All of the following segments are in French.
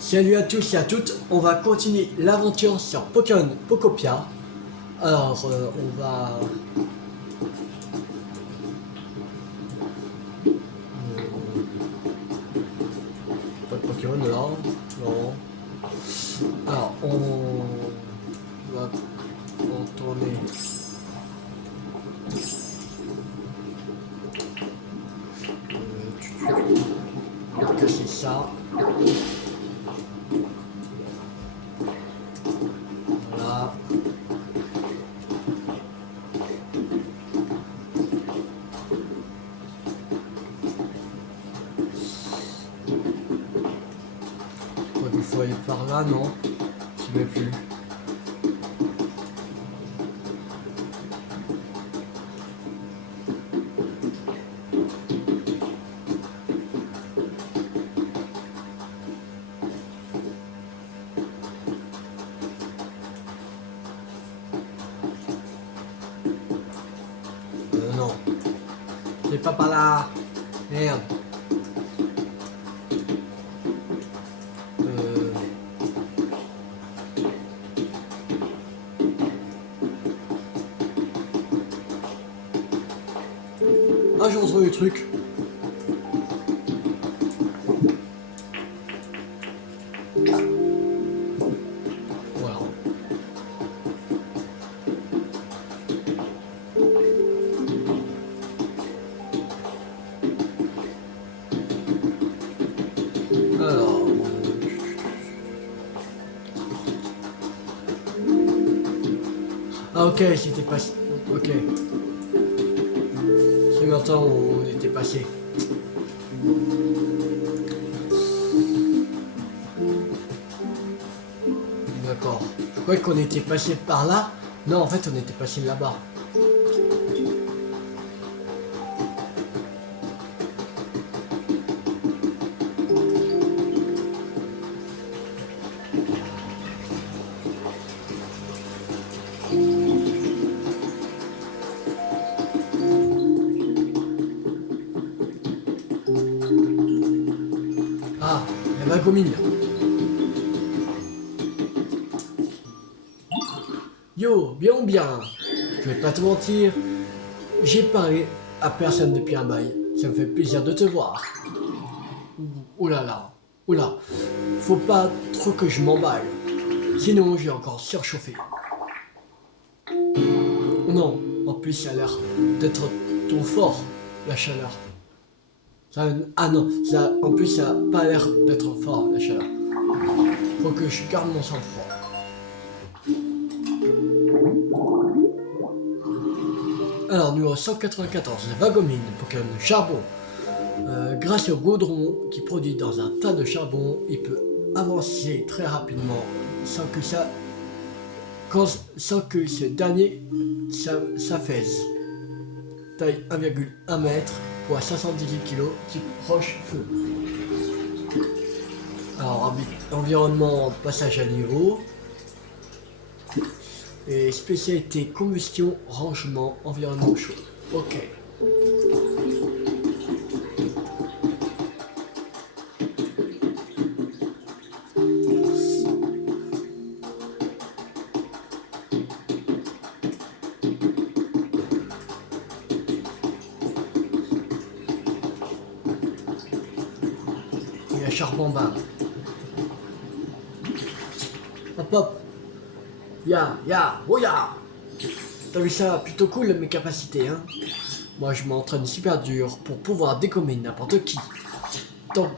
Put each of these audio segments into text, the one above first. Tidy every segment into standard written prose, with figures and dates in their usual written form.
Salut à tous et à toutes, on va continuer l'aventure sur Pokémon Pokopia. Alors, on va... Pas de Pokémon là, non. Alors, on va tourner... On va casser ça. Voilà. Il faut aller par là, non? Je ne sais plus. Non. C'est pas par là. Merde. Ah, j'ai retrouvé le truc. Voilà. Alors... Ah ok, c'était pas... Ok. C'est maintenant où on était passé. D'accord. Je croyais qu'on était passé par là. Non, en fait, on était passé là-bas. Ah, la Magomine. Yo, bien ou bien? Je vais pas te mentir, j'ai parlé à personne depuis un bail. Ça me fait plaisir de te voir. Ouh là là, ouh là, faut pas trop que je m'emballe. Sinon, j'ai encore surchauffé. Non, en plus, ça a l'air d'être ton fort, la chaleur. Ah non, ça, en plus, ça a pas l'air d'être fort, la chaleur. Faut que je garde mon sang-froid. Alors, numéro 194, la Vagomine, Pokémon de charbon. Grâce au goudron qui produit dans un tas de charbon, il peut avancer très rapidement sans que ce dernier s'affaisse. Taille 1,1 m, poids 518 kg, type roche-feu. Alors, environnement, passage à niveau. Et spécialité combustion, rangement, environnement chaud. Ok. Il y a Charbambin. Hop hop. Oh ya. T'as vu ça, plutôt cool mes capacités, hein. Moi je m'entraîne super dur pour pouvoir décommer n'importe qui. Tant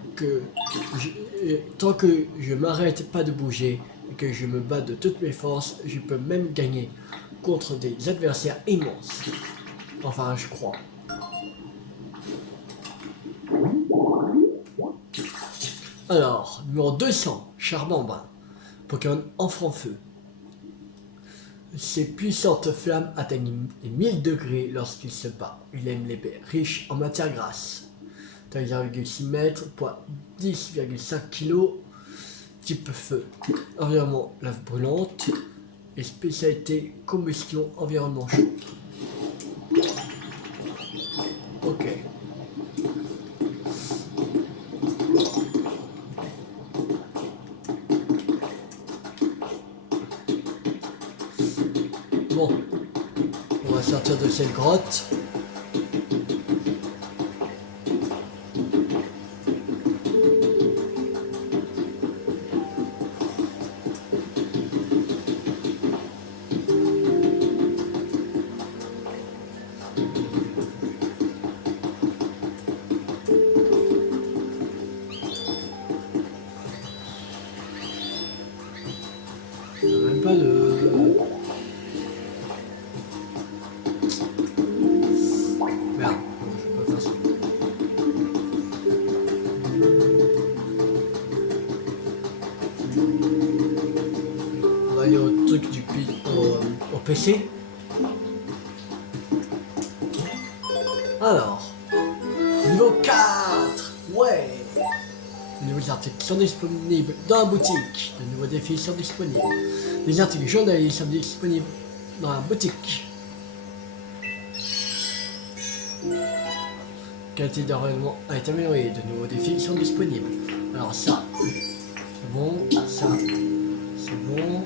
que je m'arrête pas de bouger et que je me bats de toutes mes forces, je peux même gagner contre des adversaires immenses. Enfin, je crois. Alors, numéro 200, Charbambin. Pokémon enfant-feu. Ses puissantes flammes atteignent les 1000 degrés lorsqu'il se bat. Il aime les baies riches en matière grasse. Taille 0,6 m, poids 10,5 kg, type feu. Environnement lave brûlante et spécialité combustion environnement chaud. Ok. doucement. On va sortir de cette grotte. Même pas de... Merde, non, je peux pas faire ça. On va aller au truc du au PC. Alors, niveau 4. Ouais. De nouveaux articles sont disponibles dans la boutique. De nouveaux défis sont disponibles. Les articles journaliers sont disponibles dans la boutique. Qualité d'environnement a été améliorée. De nouveaux défis sont disponibles. Alors ça, c'est bon. Ça, c'est bon.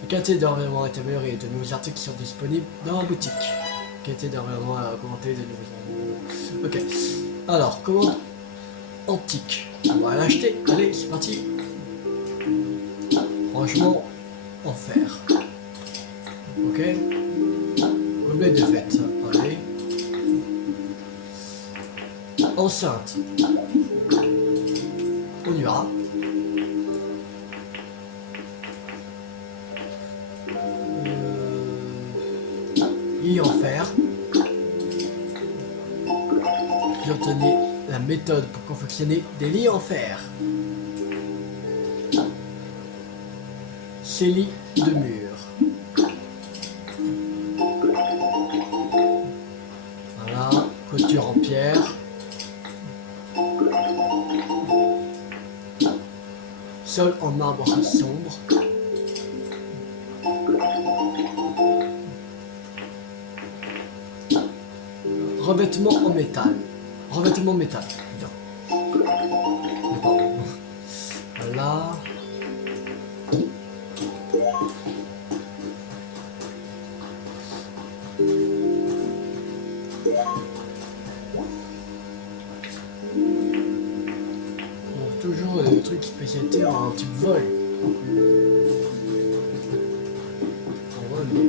La qualité d'environnement est améliorée. De nouveaux articles sont disponibles dans la boutique. La qualité d'environnement a augmenté. De nouveaux... Ok. Alors, commande antique. On va l'acheter. Allez, c'est parti. Franchement, en fer. Ok. Gobelet de fête. Allez. Enceinte. On y va. Lit en fer. Puis obtenez la méthode pour confectionner des lits en fer. Ces lits de mur. Voilà, couture en pierre. Sol en marbre sombre. Revêtement en métal. Revêtement métal. Bien. Bon. Voilà. Donc, toujours le truc spécialité en type vol. En vol, mais...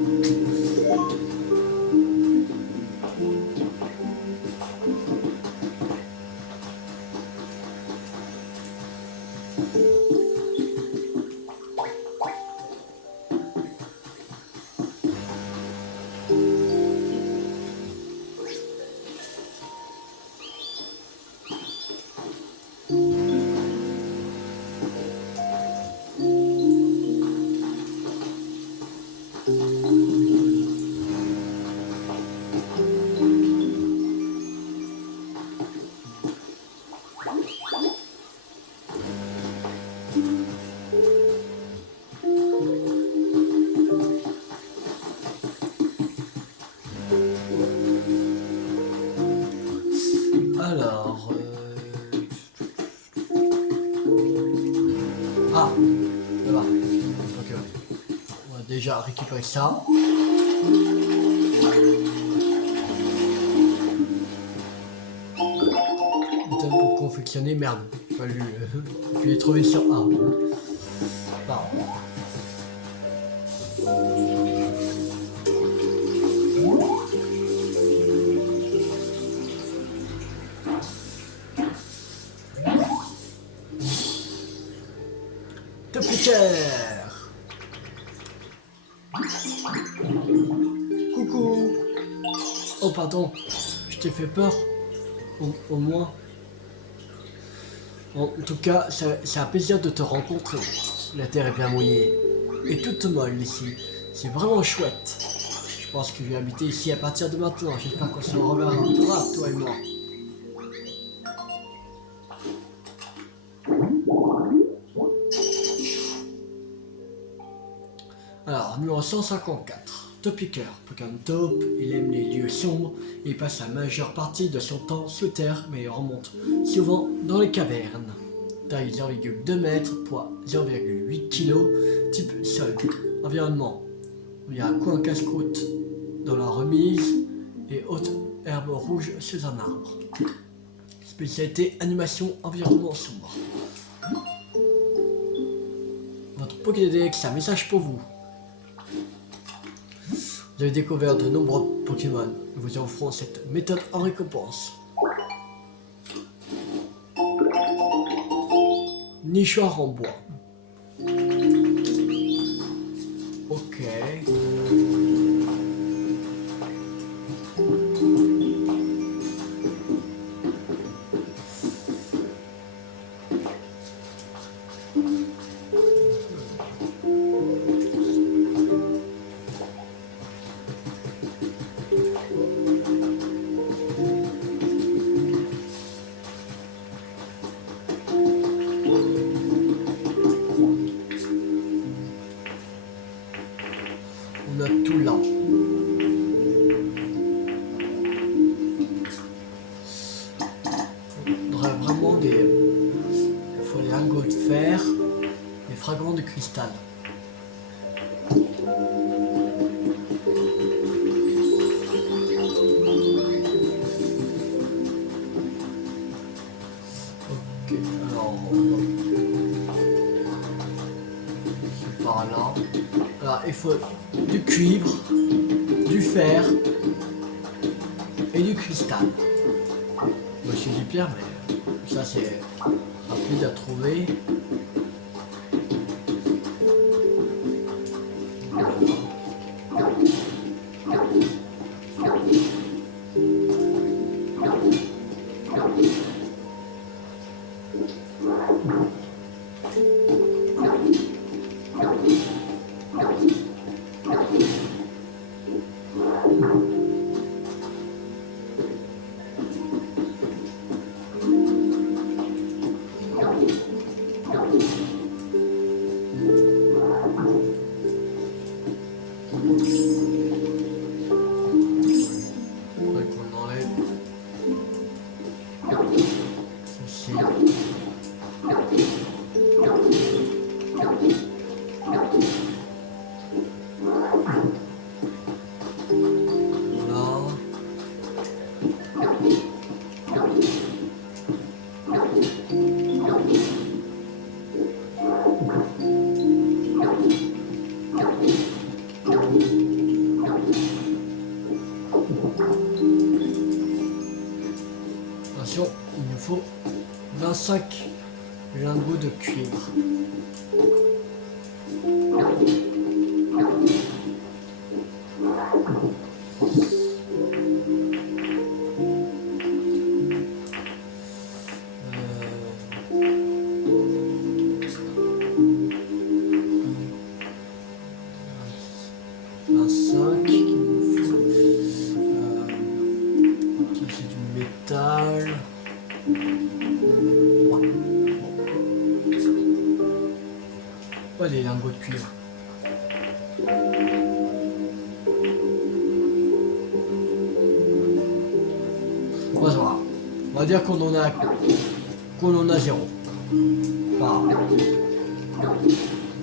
Alors... Ah, là-bas. Ok. On va déjà récupérer ça. Méthode pour confectionner, merde. Pas lu. Je l'ai trouvé sur A. Pardon. Topicaire. Coucou. Oh pardon, je t'ai fait peur. Au moins. En tout cas, c'est un plaisir de te rencontrer. La terre est bien mouillée. Et toute molle ici. C'est vraiment chouette. Je pense que je vais habiter ici à partir de maintenant. J'espère qu'on se reverra, toi et moi. Alors, numéro 154. Topicker. Pokémon Taupe, il aime les lieux sombres et passe la majeure partie de son temps sous terre, mais il remonte souvent dans les cavernes. Taille 0,2 mètres, poids 0,8 kg, type sol. Environnement. Il y a coin casse-croûte dans la remise et haute herbe rouge sous un arbre. Spécialité animation environnement sombre. Votre Pokédex a un message pour vous. Vous avez découvert de nombreux Pokémon. Nous vous offrons cette méthode en récompense. Nichoir en bois. Ok. On a tout là. On aurait vraiment des... Il faut des lingots de fer, des fragments de cristal. Ok, alors... C'est par là. Alors, il faut du cuivre, du fer et du cristal. Moi, je suis du pierre, mais ça c'est rapide à trouver. Faudrait qu'on enlève ceci. Là. Attention, il nous faut 25 lingots de cuivre. C'est du métal. Ouais, les lingots de cuivre. On va dire qu'on en a zéro. Enfin,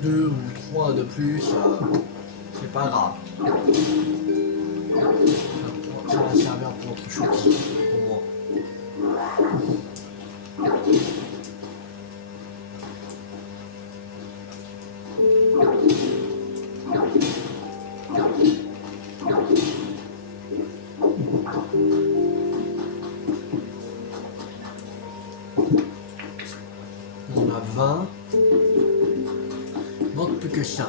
2 ou 3 de plus, c'est pas grave. Ça va servir pour autre chose, pour moi. On a 20. Il manque plus que 5.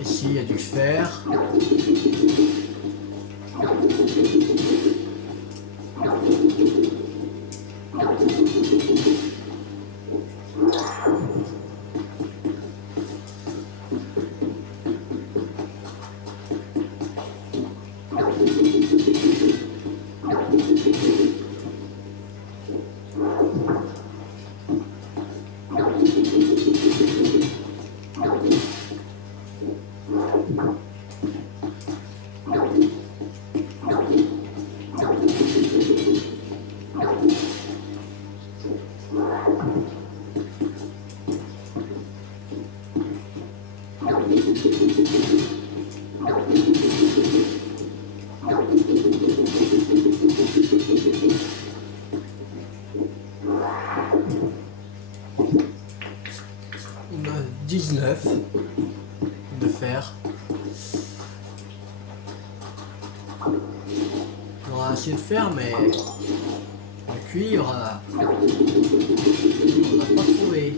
Ici, il y a du fer. On a 19 de fer. On aura assez de fer, mais le cuivre, on n'a pas trouvé.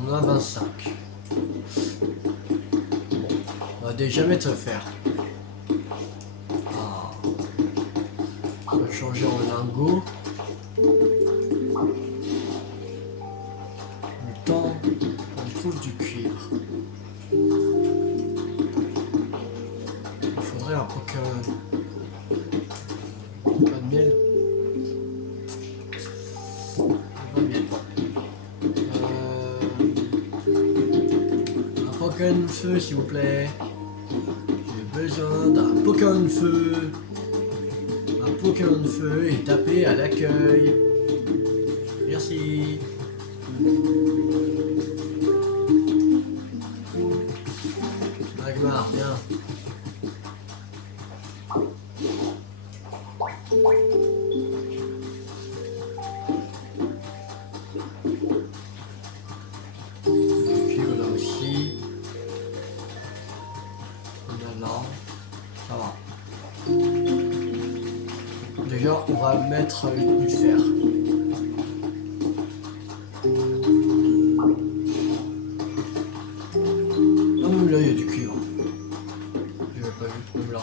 On a 25. Bon, on va déjà mettre fer. Ah. On va changer en lingot. Le temps qu'on trouve du cuivre. Il faudrait un Pokémon. Pas de miel. Pas de miel, bon. Un Pokémon feu, s'il vous plaît. J'ai besoin d'un Pokémon feu. Un Pokémon feu est tapé à l'accueil. Merci. Magmar, bien. Puis on a aussi. On a là. Ça va. Déjà, on va mettre du fer. Non, même là, il y a du cuivre. Je l'ai pas vu, même là.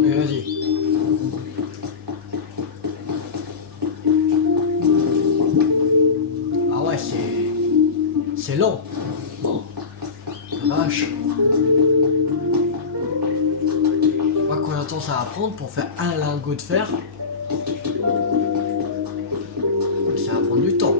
Allez, vas-y. Ah ouais, c'est long. Bon. La vache. Je sais pas combien de temps ça va prendre pour faire un lingot de fer. Ça va prendre du temps.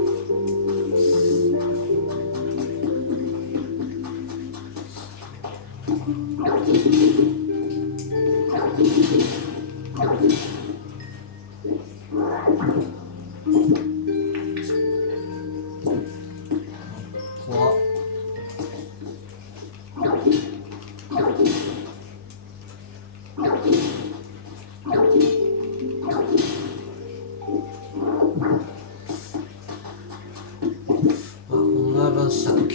Trois. On a 25.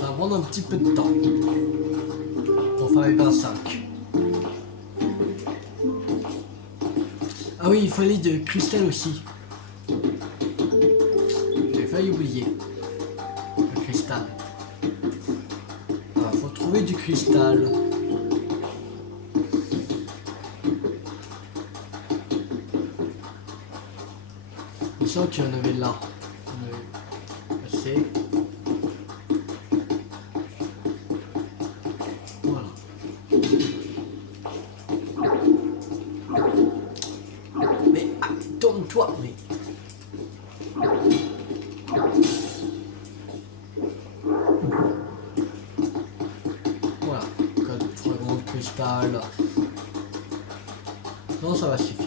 Ça va prendre un petit peu de temps pour faire les 25. Ah oui, il fallait de cristal aussi. J'ai failli oublier. Le cristal. Ah, faut trouver du cristal. Je sens qu'il y en avait là. On avait passé. Voilà. Mais tourne-toi, mais. Voilà. Code fragment de cristal. Non, ça va suffire.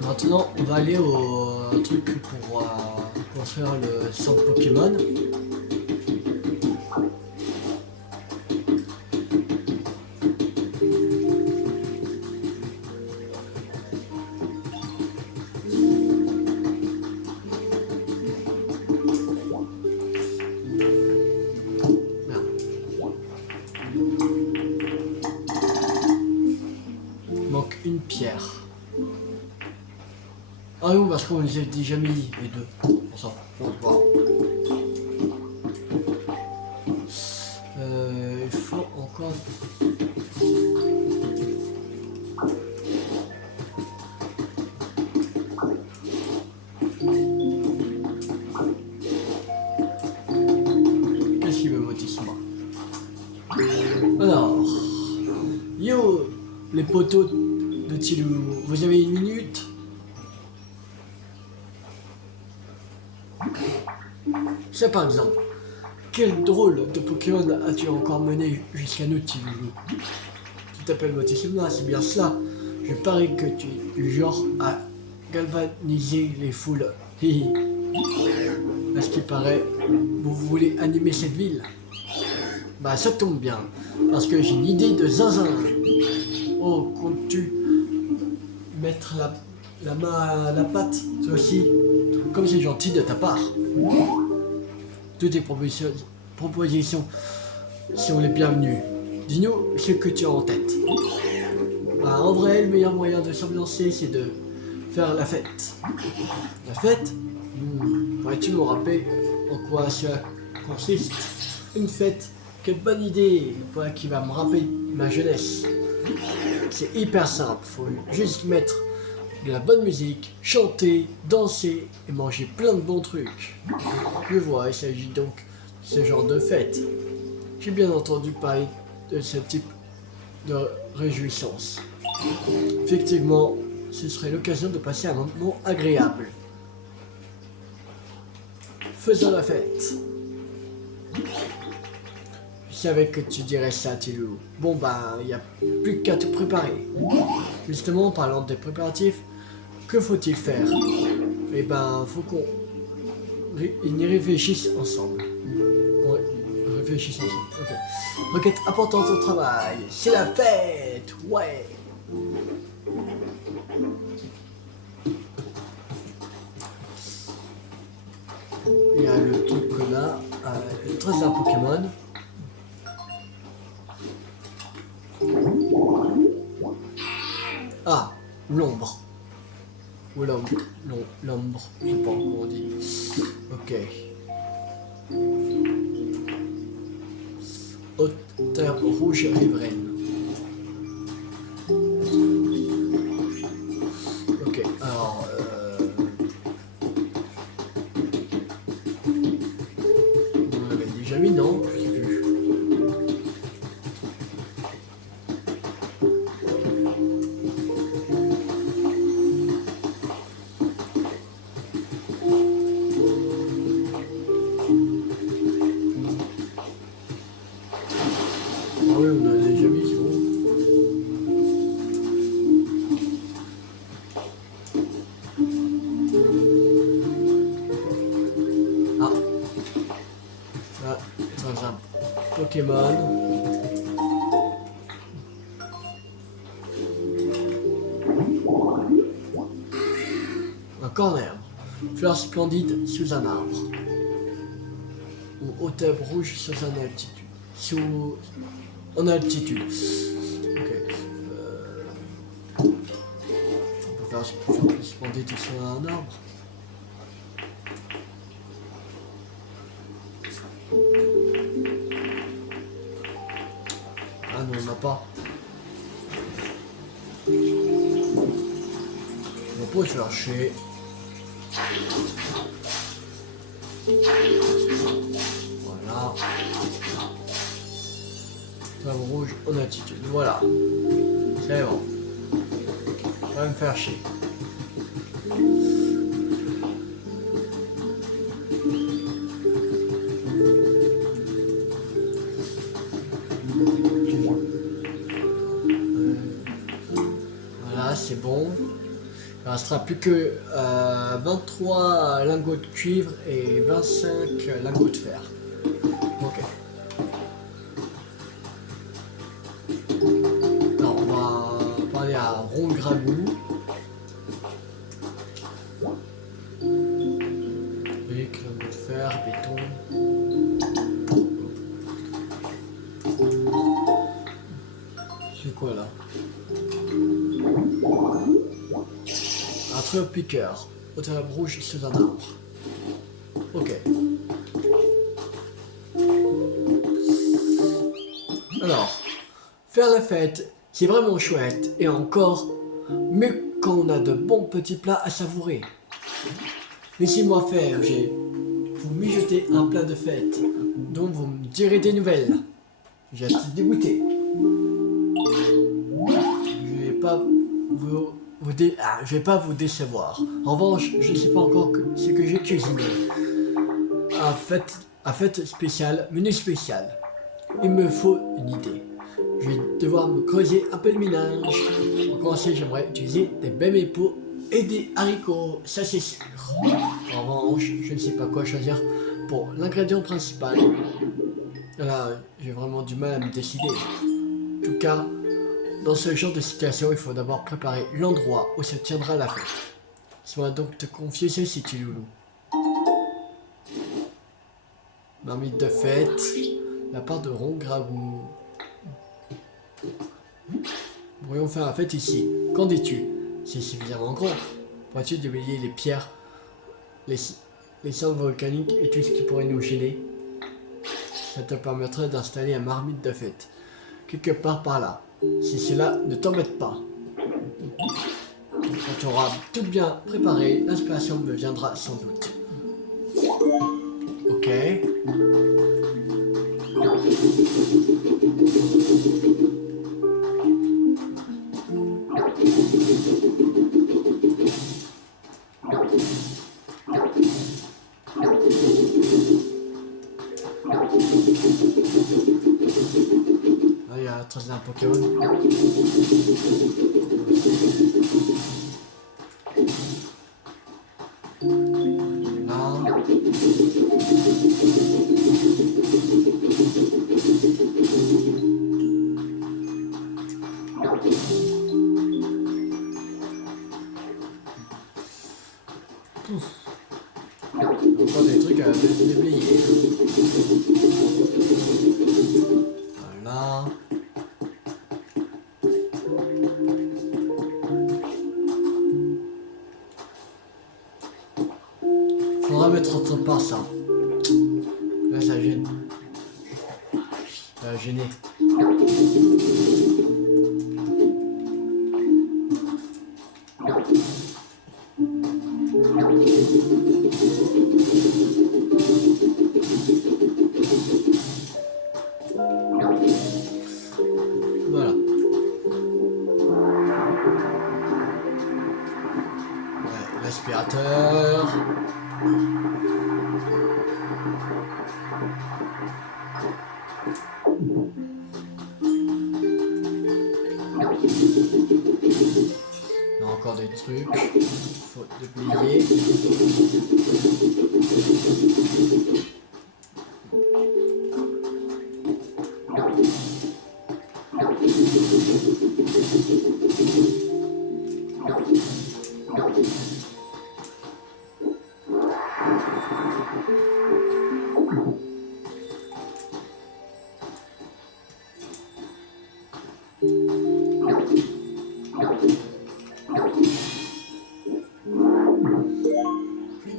Maintenant, on va aller au truc pour construire le centre Pokémon. Merde. Il manque une pierre. Ah oui, parce qu'on les a déjà mis les deux. Ensemble. Bon. Il faut encore. Qu'est-ce qu'il veut, Motissima? Alors. Yo, les poteaux de Tilou, vous avez une minute? C'est par exemple, quel drôle de Pokémon as-tu encore mené jusqu'à nous, Tilou? Tu t'appelles Motissima, c'est bien cela. Je parie que tu es du genre à galvaniser les foules. Hihi. À ce qui paraît, vous voulez animer cette ville? Bah ça tombe bien, parce que j'ai une idée de zinzin. Oh, comptes-tu mettre la main à la pâte, toi aussi? Comme c'est gentil de ta part. Toutes tes propositions sont les bienvenues. Dis-nous ce que tu as en tête. Bah, en vrai, le meilleur moyen de s'ambiancer, c'est de faire la fête. La fête? Pourrais-tu me rappeler en quoi cela consiste? Une fête? Quelle bonne idée! Voilà qui va me rappeler ma jeunesse. C'est hyper simple, faut juste mettre de la bonne musique, chanter, danser et manger plein de bons trucs. Je vois, il s'agit donc de ce genre de fête. J'ai bien entendu parler de ce type de réjouissance. Effectivement, ce serait l'occasion de passer un moment agréable. Faisons la fête. Je savais que tu dirais ça, Tilou. Bon bah, il n'y a plus qu'à tout préparer. Justement, en parlant des préparatifs, que faut-il faire? Eh ben, faut qu'on y réfléchisse ensemble. Ouais, réfléchisse ensemble. Ok. Requête importante au travail. C'est la fête. Ouais. Il y a le truc là, le trésor Pokémon. Ah, l'ombre. Ou l'ombre, je sais pas comment on dit. Ok. Haute terre rouge riveraine. Ok, alors... on l'avait déjà mis, non? Je sais plus. Ah oui, on l'a déjà mis, c'est bon. Ah. Là, c'est un Pokémon. corner. Fleurs splendides sous un arbre. Ou oteb rouge sous un altitude. En altitude. Ok. On peut faire plus splendide sur un arbre. Ah non, on n'a pas. On peut chercher. Voilà. Flamme rouge en altitude. Voilà. C'est bon. Ça va me faire chier. Voilà, c'est bon. Il ne restera plus que 23 lingots de cuivre et 25 lingots de fer. Ok. Alors on va parler à Rongragou. Briques, lingots de fer, béton. C'est quoi là? Un truc piqueur, hauteur rouge sous un arbre. Ok. Alors, faire la fête, c'est vraiment chouette, et encore, mais quand on a de bons petits plats à savourer. Laissez-moi faire, j'ai vous mijoter un plat de fête, dont vous me direz des nouvelles. J'ai été dégoûté. Je vais pas je vais pas vous décevoir. En revanche, je ne sais pas encore ce que j'ai cuisiné. À fête spéciale, menu spécial. Il me faut une idée. Je vais devoir me creuser un peu le ménage. Pour commencer, j'aimerais utiliser des bébés pots et des haricots, ça c'est sûr. En revanche, je ne sais pas quoi choisir pour l'ingrédient principal. Là, j'ai vraiment du mal à me décider. En tout cas, dans ce genre de situation, il faut d'abord préparer l'endroit où se tiendra la fête. Laisse-moi donc te confier ceci, petit loulou. Marmite de fête, la part de Rongragou. Nous pourrions faire la fête ici. Qu'en dis-tu? C'est suffisamment grand. Pourrais-tu déblayer les pierres, les cendres volcaniques et tout ce qui pourrait nous gêner? Ça te permettrait d'installer un marmite de fête. Quelque part par là. Si cela ne t'embête pas. Quand tu auras tout bien préparé, l'inspiration me viendra sans doute. Ok. Ah, il y a la trace d'un Pokémon. Là. Encore des trucs à déblayer. Voilà. Faudra mettre autre part ça. Là ça gêne. Ça va gêner. Voilà. Ouais, l'aspirateur. Il y a encore des trucs. Faut déblayer.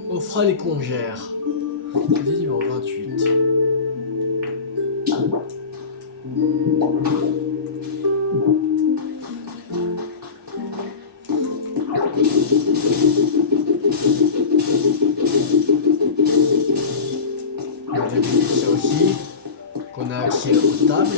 On fera les congères. C'est numéro 28. On a vu ça aussi, qu'on a accès aux tables.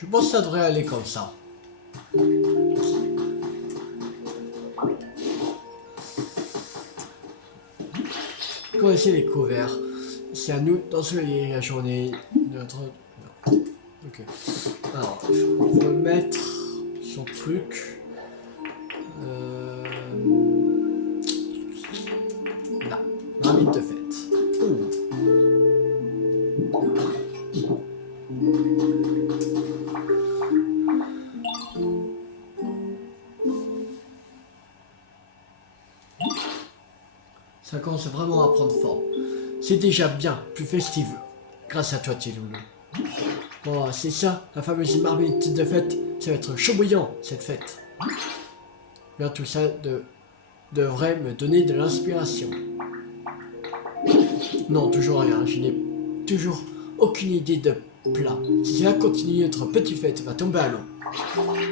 Je pense que ça devrait aller comme ça. Connaissez les couverts. C'est à nous d'ensoleiller la journée. Notre... Non. Ok. Alors, on va mettre son truc. Là, marmite de fête. Ça commence vraiment à prendre forme. C'est déjà bien plus festif grâce à toi, Tiloulou. Bon, c'est ça, la fameuse marmite de fête. Ça va être chaud bouillant, cette fête. Bien, tout ça devrait me donner de l'inspiration. Non, toujours rien. Je n'ai toujours aucune idée de plat. Si cela continue, notre petite fête va tomber à l'eau.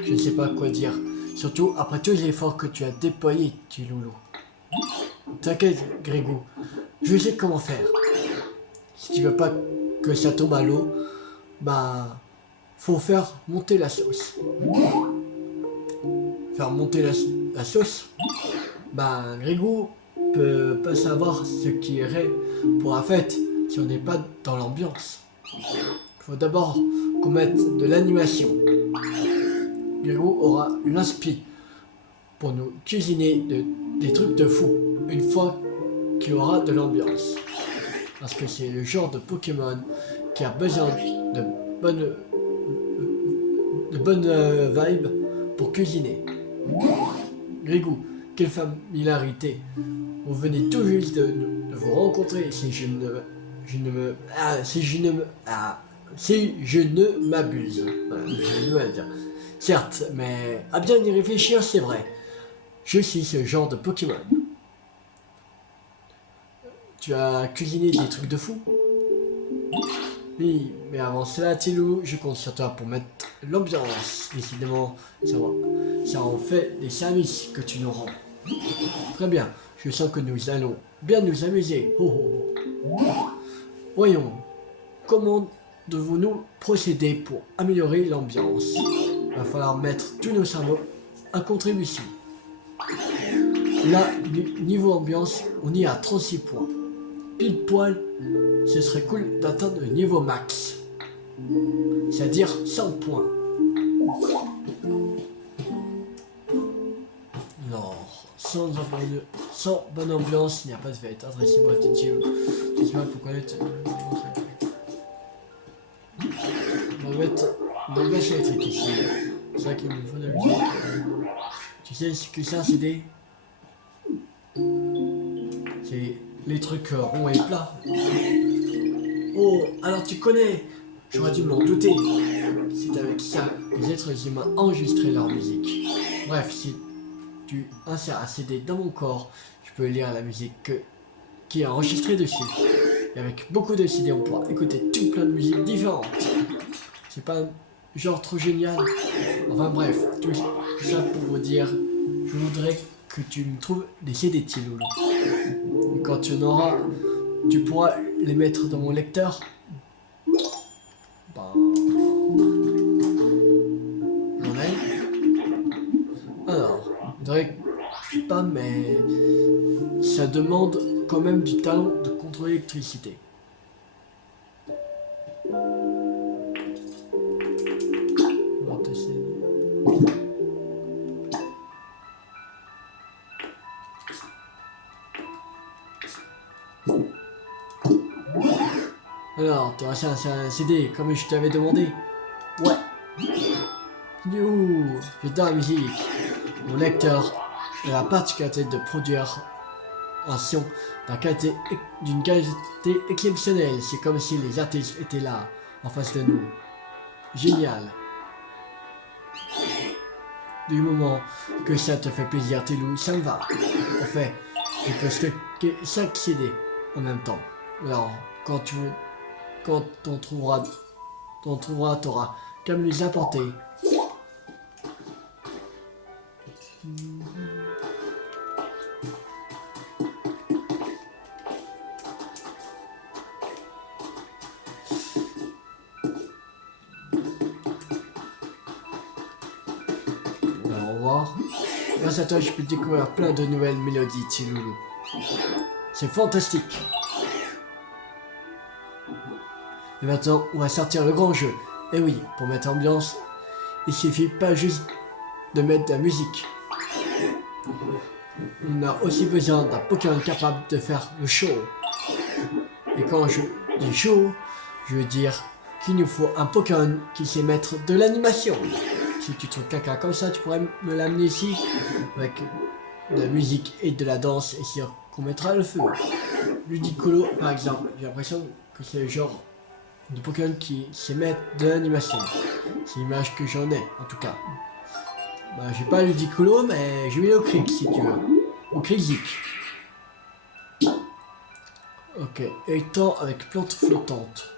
Je ne sais pas quoi dire. Surtout après tous les efforts que tu as déployés, Tiloulou. T'inquiète, Grégou. Je sais comment faire. Si tu veux pas que ça tombe à l'eau, bah, faut faire monter la sauce. Faire monter la sauce, bah, Grégou peut pas savoir ce qui irait pour la fête si on n'est pas dans l'ambiance. Il faut d'abord qu'on mette de l'animation. Grégou aura l'inspi pour nous cuisiner des trucs de fou une fois qu'il aura de l'ambiance. Parce que c'est le genre de Pokémon qui a besoin de bonnes vibes pour cuisiner. Grégou, quelle familiarité. Vous venez tout juste de vous rencontrer si je ne m'abuse. Voilà, j'ai du mal à dire. Certes, mais à bien y réfléchir, c'est vrai. Je suis ce genre de Pokémon. Tu as cuisiné des trucs de fou? Oui, mais avant cela, Tilou, je compte sur toi pour mettre l'ambiance. Décidément, ça en fait des services que tu nous rends. Très bien, je sens que nous allons bien nous amuser. Oh, oh, oh. Voyons, comment devons-nous procéder pour améliorer l'ambiance? Il va falloir mettre tous nos cerveaux à contribution. Là, niveau ambiance, on y est à 36 points. Pile poil, ce serait cool d'atteindre le niveau max. C'est-à-dire 100 points. Non, sans bonne ambiance, il n'y a pas de fête. Adressez-moi à DJ. Dites-moi pour connaître. On va mettre une ambiance électrique ici. C'est ça qu'il me faut de la musique. Tu sais ce que c'est un CD? C'est les trucs ronds et plats. Oh, alors tu connais. J'aurais dû m'en douter. C'est avec ça que les êtres humains enregistraient leur musique. Bref, si tu insères un CD dans mon corps, je peux lire la musique qui est enregistrée dessus. Et avec beaucoup de CD, on pourra écouter tout plein de musiques différentes. C'est pas un genre trop génial? Enfin bref, tout ça pour vous dire, je voudrais que tu me trouves des CD, petit loulou. Et quand tu en auras, tu pourras les mettre dans mon lecteur. Ben, j'en ai. Alors, je dirais pas, mais ça demande quand même du talent de contrôler l'électricité. On va essayer. Alors, tu as un CD comme je t'avais demandé? Ouais. Youhou, j'adore la musique. Mon lecteur a la particularité de produire un son d'une qualité exceptionnelle. C'est comme si les artistes étaient là, en face de nous. Génial. Du moment que ça te fait plaisir, Tilou, ça me va. En fait, je peux stocker 5 CD en même temps. Alors, quand t'en trouveras, t'auras qu'à me les apporter. Alors, au revoir. Grâce à toi, je peux découvrir plein de nouvelles mélodies, Tiloulou. C'est fantastique. Et maintenant, on va sortir le grand jeu. Et oui, pour mettre ambiance, il suffit pas juste de mettre de la musique. On a aussi besoin d'un Pokémon capable de faire le show. Et quand je dis show, je veux dire qu'il nous faut un Pokémon qui sait mettre de l'animation. Si tu trouves quelqu'un comme ça, tu pourrais me l'amener ici avec de la musique et de la danse et sûr qu'on mettra le feu. Ludicolo, par exemple, j'ai l'impression que c'est le genre de Pokémon qui sait mettre de l'animation. C'est l'image que j'en ai, en tout cas. Bah, j'ai pas Ludicolo, mais j'ai mis au Crick si tu veux. Au Crick. Ok, étang avec plantes flottantes.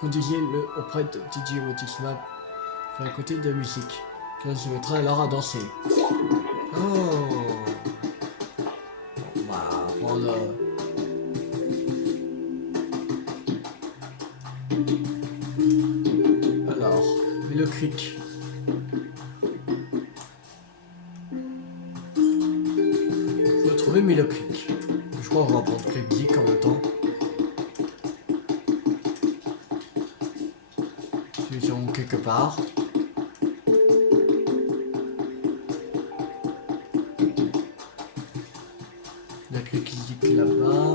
Conduisez-le auprès de DJ Motismap à côté de la musique. Qui se mettra alors à danser. Oh, on va prendre. Alors, le cric. Faut trouver Milo Creek. Je crois qu'on va prendre Creek Zik en même temps. Ils sont quelque part. La Creek Zik là-bas.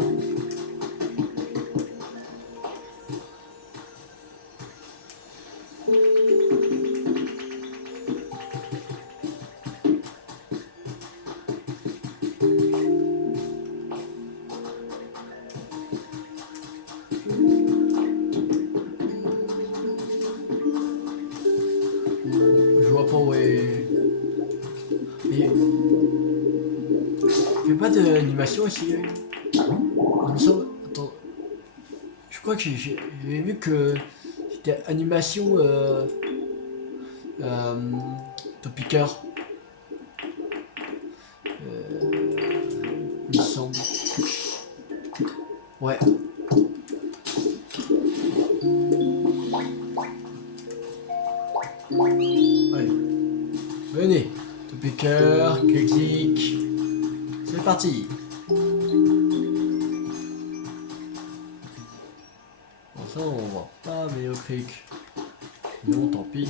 Pas d'animation aussi. Il me semble. Attends. Je crois que j'ai vu que c'était animation Topiqueur. Il me semble. Ouais. Allez. Venez. Topiqueur, clic. C'est parti. Bon, ça on voit pas Milo Creek. Non, tant pis.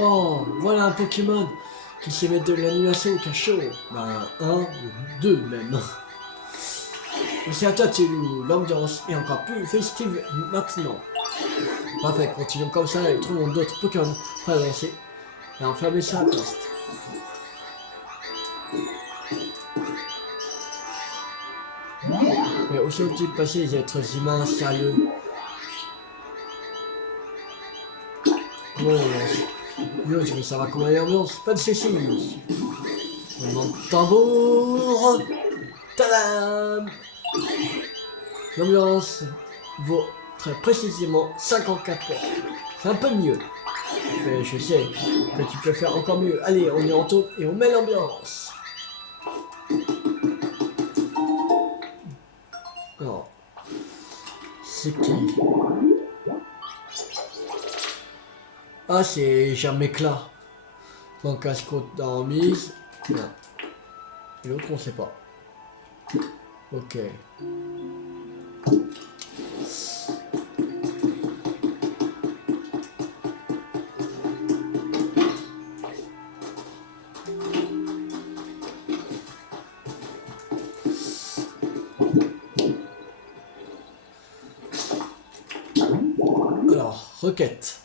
Oh, voilà un Pokémon qui sait mettre de l'animation au cachot. Ben, un ou deux même. Et c'est à toi, Télou. L'ambiance est encore plus festive maintenant. Parfait, continuons comme ça et trouvons d'autres Pokémon pour avancer et enflammer sa piste. Mais où sont-ils passés les êtres humains sérieux? Comment l'ambiance? Yo, je veux savoir comment est l'ambiance. Pas de soucis. Roulement de tambour. Tadam! L'ambiance vaut très précisément 54 points. C'est un peu mieux. Mais je sais que tu peux faire encore mieux. Allez, on y retourne et on met l'ambiance. Alors, c'est qui? Ah, c'est Germécla. Mon casse-croûte dans mise. Bien. Et l'autre, on sait pas. Ok. Alors, requête.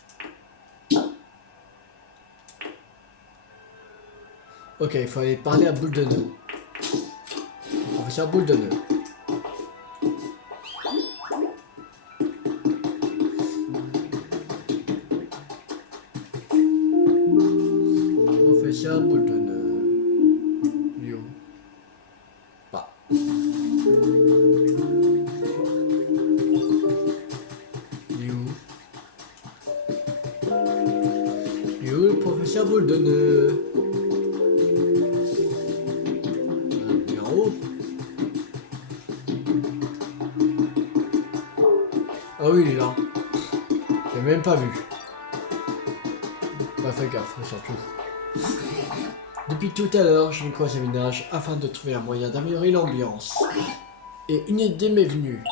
Ok, il faut aller parler à Boule de Nœud. Professeur Boule de Nœud. Professeur Boule de Nœud. Yo. Pas. Yo. Yo, le professeur Boule de Nœud. Il est en haut. Ah oui, il est là. J'ai même pas vu. Pas fait gaffe, surtout. Depuis tout à l'heure, je me croise-ménage afin de trouver un moyen d'améliorer l'ambiance. Et une idée m'est venue.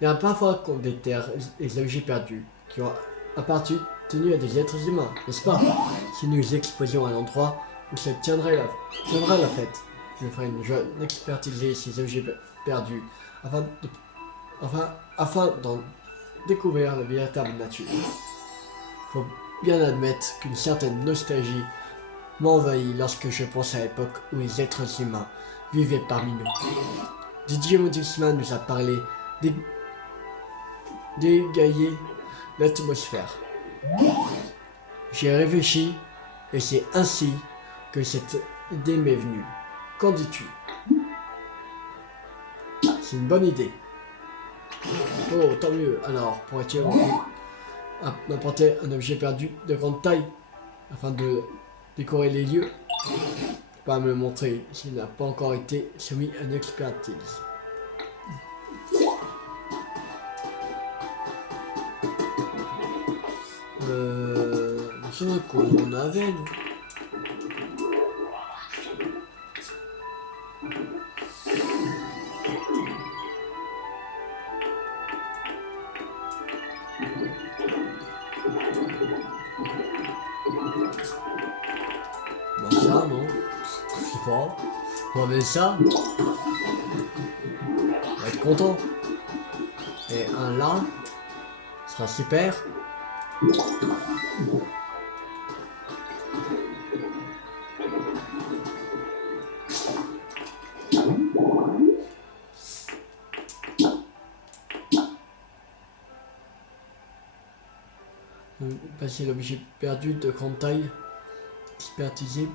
Il y a parfois qu'on déterre les objets perdus, qui ont appartenu à des êtres humains, n'est-ce pas? Si nous exposions à l'endroit où se tiendra la fête, je me ferai une joie d'expertiser ces objets perdus afin d'en découvrir la véritable nature. Faut bien admettre qu'une certaine nostalgie m'envahit lorsque je pense à l'époque où les êtres humains vivaient parmi nous. Didier Modisman nous a parlé d'égayer l'atmosphère. J'ai réfléchi et c'est ainsi que cette idée m'est venue. Qu'en dis-tu? C'est une bonne idée. Oh, tant mieux. Alors, pourrais-tu m'apporter un objet perdu de grande taille afin de décorer les lieux? Pas me le montrer s'il n'a pas encore été soumis à une expertise. C'est vrai qu'on avait, nous. Bah ça, non. Je sais pas. On va mettre ça. On va être content. Et un là. Ce sera super. Passer l'objet perdu de grande taille. Expertisé.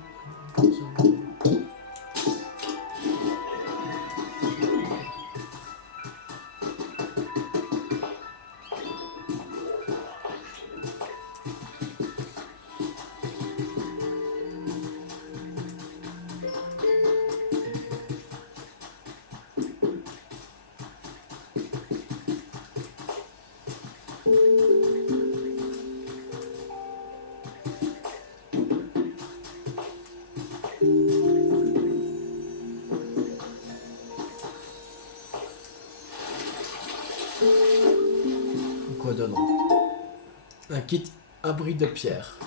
Quoi d'autre? Un kit abri de pierre.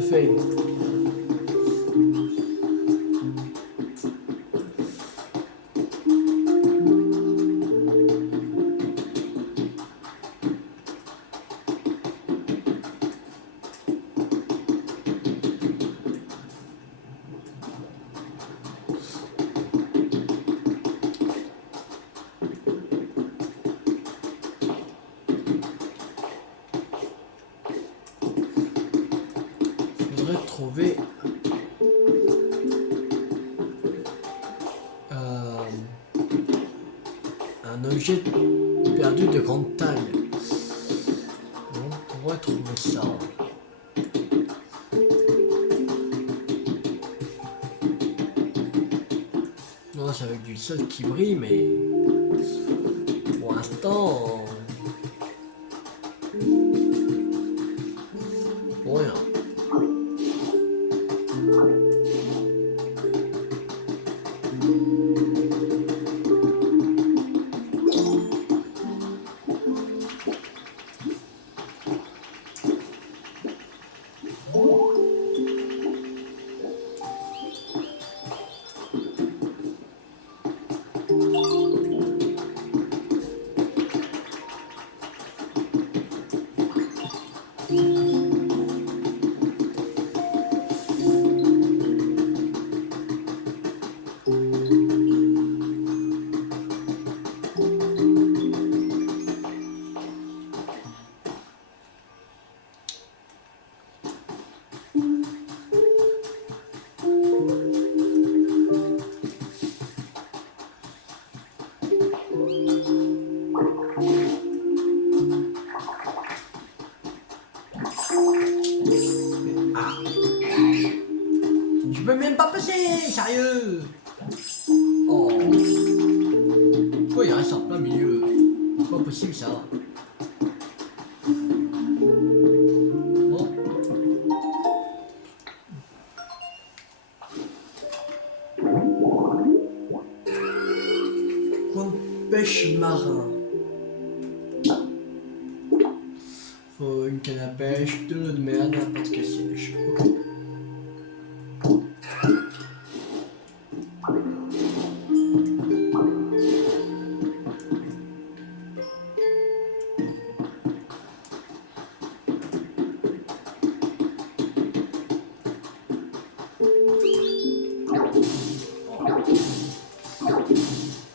fait. Faudrait trouver un objet perdu de grande taille. On pourrait trouver ça. Non, c'est avec du sol qui brille, mais pour l'instant, pour rien. Je peux même pas passer, sérieux. Oh. Pourquoi il reste en plein milieu? C'est pas possible ça. Bon. Coin de pêche marin. Faut une canne à pêche, de l'eau de mer, n'importe quel siège. Ok.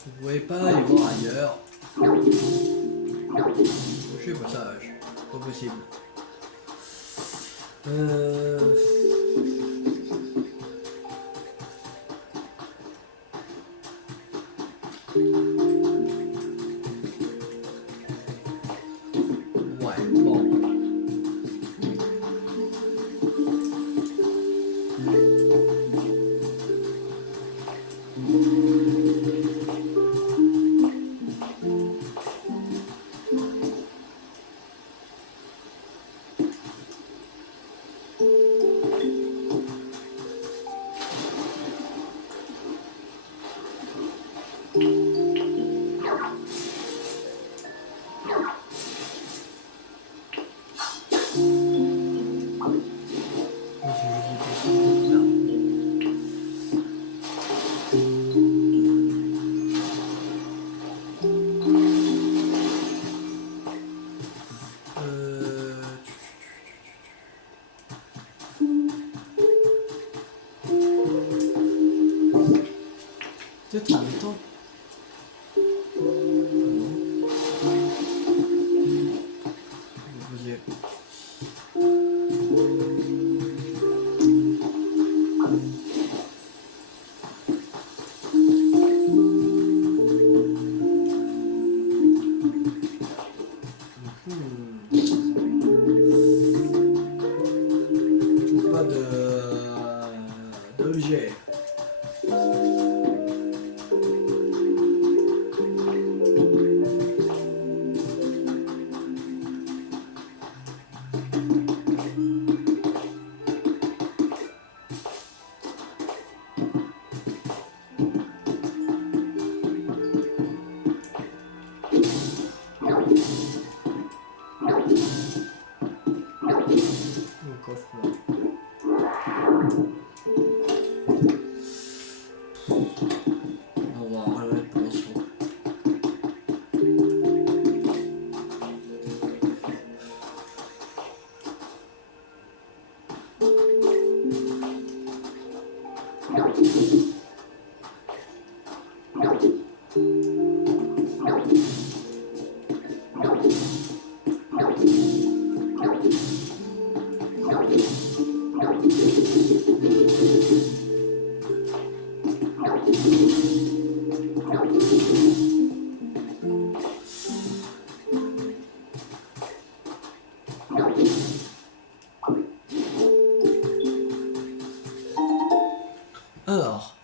Vous pouvez pas aller voir ailleurs. Touchez passage. Pas possible. Ouais, bon. Peut-être en mettant. Pas d'objet. Le coffre là. Alors,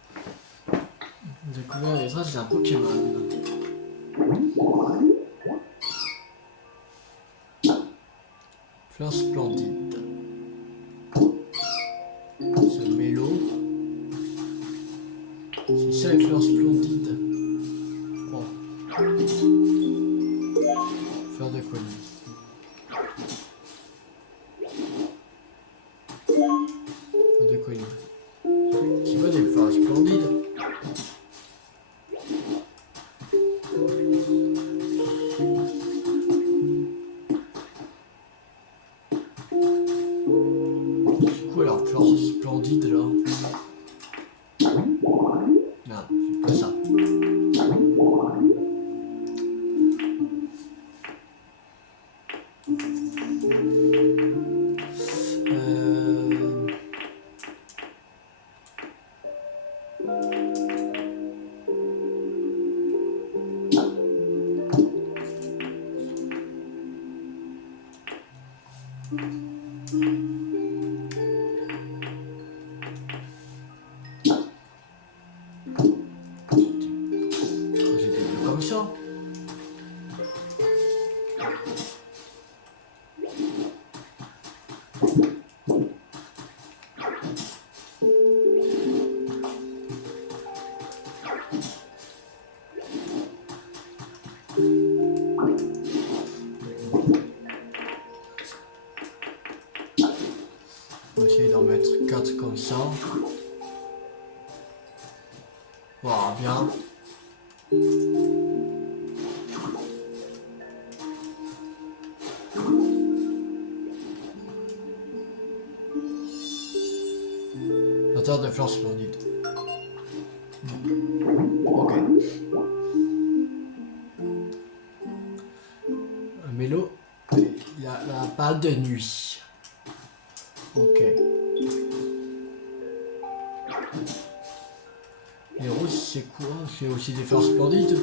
découvrir les traces d'un Pokémon. Fleur splendide. Ce mélo. C'est ça les fleurs splendides. Oh. Fleur de colis. Fleur de colis. C'est pas des fleurs splendides. C'est quoi leur fleur splendide là? Non, c'est pas ça. Comme ça. On va essayer d'en mettre 4 comme ça. Voilà, bien. L'auteur de fleurs splendides. Ok. Un mélo, il a la balle de nuit. Ok. Les roses, c'est quoi? C'est aussi des fleurs splendides?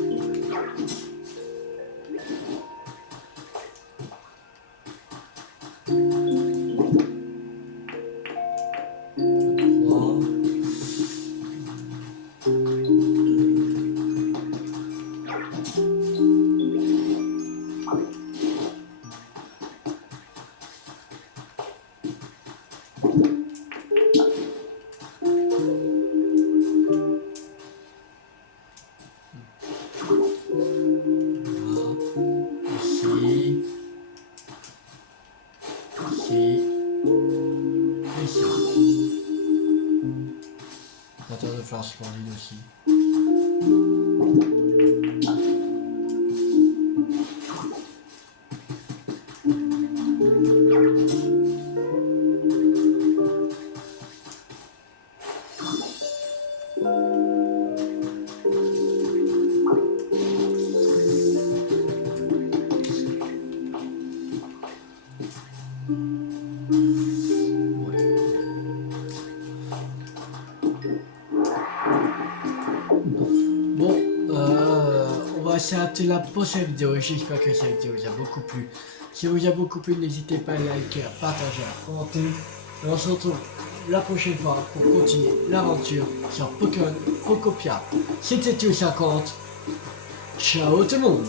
De fleurs splendides aussi. C'était la prochaine vidéo. J'espère que cette vidéo vous a beaucoup plu. Si vous a beaucoup plu, n'hésitez pas à liker, à partager, à commenter. Et on se retrouve la prochaine fois pour continuer l'aventure sur Pokémon Pokopia. C'était Théo50. Ciao tout le monde.